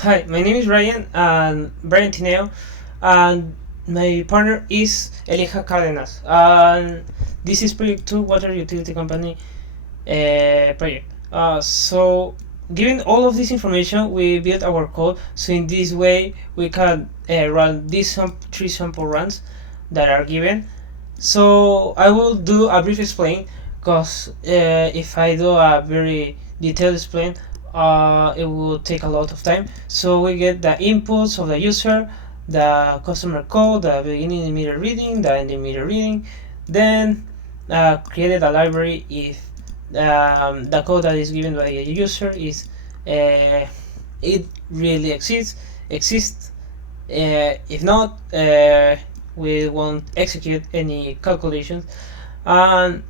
Hi, my name is Brian Tineo, and my partner is Elija Cárdenas. And this is Project 2 Water Utility Company project. So, given all of this information, we built our code. So, in this way, we can run these three sample runs that are given. So, I will do a brief explain because if I do a very detailed explain, it will take a lot of time. So we get the inputs of the user, the customer code, the beginning meter reading, the ending meter reading, then created a library if the code that is given by a user is it really exists. If not, we won't execute any calculations. And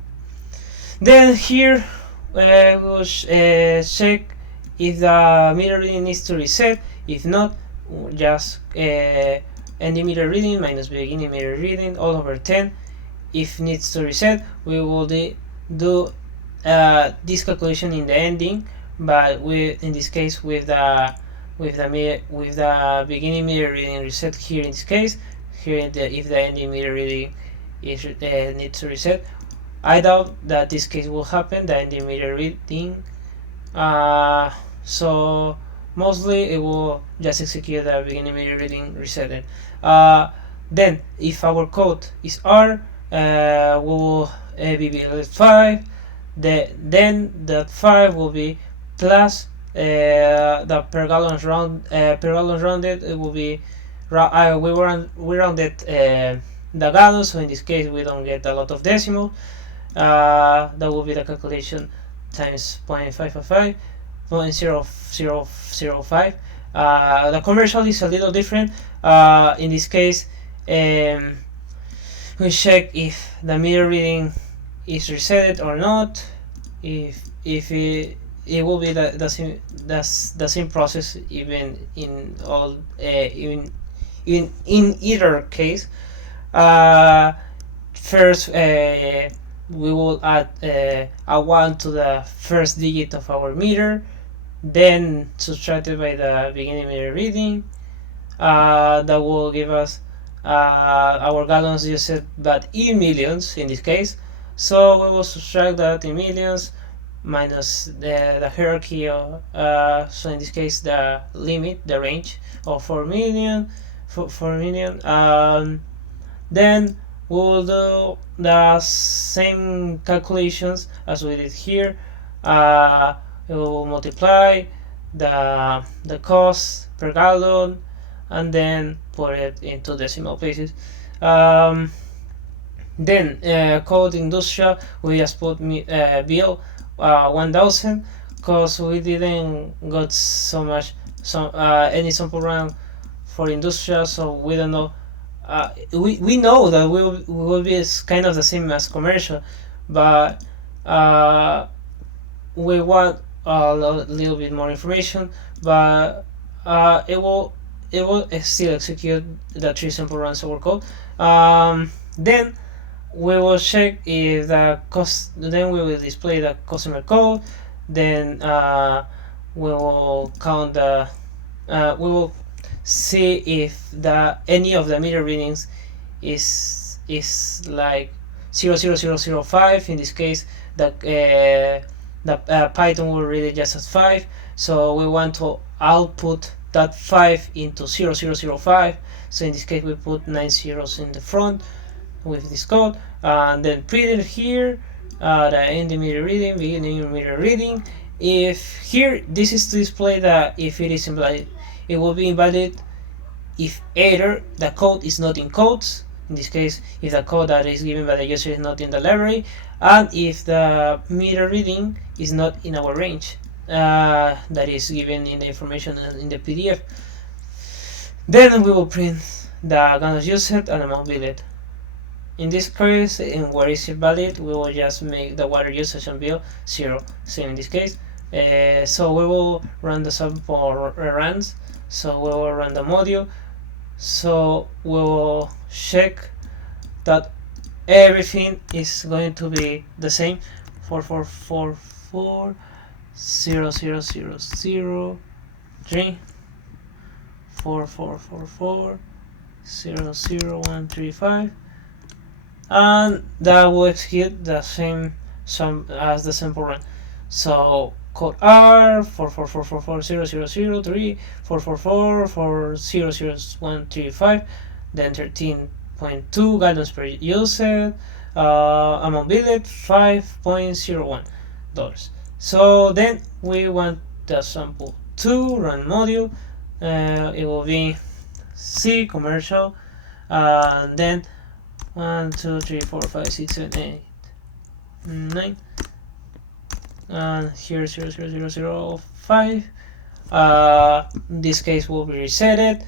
then here we'll check if the meter reading needs to reset. If not, just ending meter reading minus beginning meter reading all over 10. If needs to reset, we will do this calculation in the ending, but in this case with the beginning meter reading reset here in this case. Here if the ending meter reading is needs to reset, I doubt that this case will happen, the ending meter reading. So mostly it will just execute the beginning meter reading resetted. Then if our code is R, we will be below 5. Then that 5 will be plus the per gallon rounded. It will be we rounded the gallons, so in this case we don't get a lot of decimal. That will be the calculation times 0.555, 0.0005. The commercial is a little different. In this case, we check if the meter reading is reset or not. If it will be the same process even in all in either case. First, we will add a 1 to the first digit of our meter, then subtracted by the beginning meter reading. That will give us our gallons used, but in millions in this case. So we will subtract that in millions minus the hierarchy of, so in this case the limit, the range of 4 million. Then we'll do the same calculations as we did here. We will multiply the cost per gallon and then put it into decimal places. Then code industrial, we just put bill 1000 because we didn't got so much any sample run for industrial, so we don't know. We know that we will be kind of the same as commercial, but we want a little bit more information. But it will still execute the 3 sample runs our code. Then we will check if the cost. Then we will display the customer code. Then we will count the. We will see if any of the meter readings is like 00005. In this case, the Python will read it just as 5. So we want to output that 5 into 0005. So in this case, we put 9 zeros in the front with this code, and then print it here. The ending meter reading, beginning meter reading. If here, this is to display that if it is invalid, it will be invalid if either the code is not in codes, in this case if the code that is given by the user is not in the library, and if the meter reading is not in our range that is given in the information in the PDF. Then we will print the gallons used and amount billed. In this case, in where is it valid, we will just make the water usage and bill 0, same in this case. So we will run the sample runs. So we will run the module. So we will check that everything is going to be the same. 4444 0000 3 4444000135, and that will execute the same sum as the sample run. So code R 44444003 444400135, then 13.2 gallons per used, amount billed $5.01. So then we want the sample 2 run module. It will be C commercial, and then 1 2 3 4 5 6 7 8 9, and here 00005. In this case will be resetted.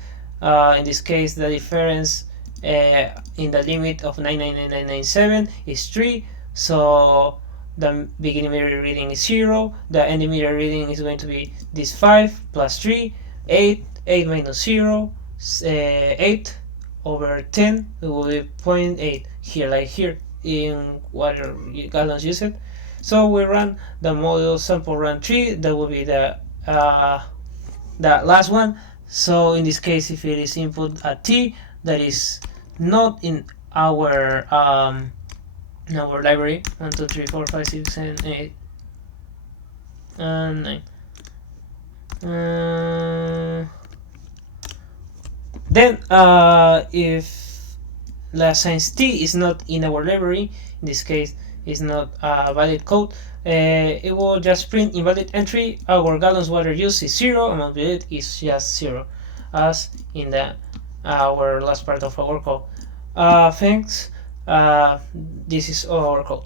In this case the difference in the limit of 99997 is 3, so the beginning meter reading is 0, the ending meter reading is going to be this 5 plus 3, 8, 8 minus 0, 8 over 10, it will be 0.8 here, like here in water gallons used. So we run the module sample run 3, that will be the last one. So in this case, if it is input at T that is not in our library, 1 2 3 4 5 6 7 8 and 9, then if the science T is not in our library, in this case is not a valid code, it will just print invalid entry. Our gallons water use is 0, amount billed is just 0, as in the our last part of our code. Thanks. This is all our code.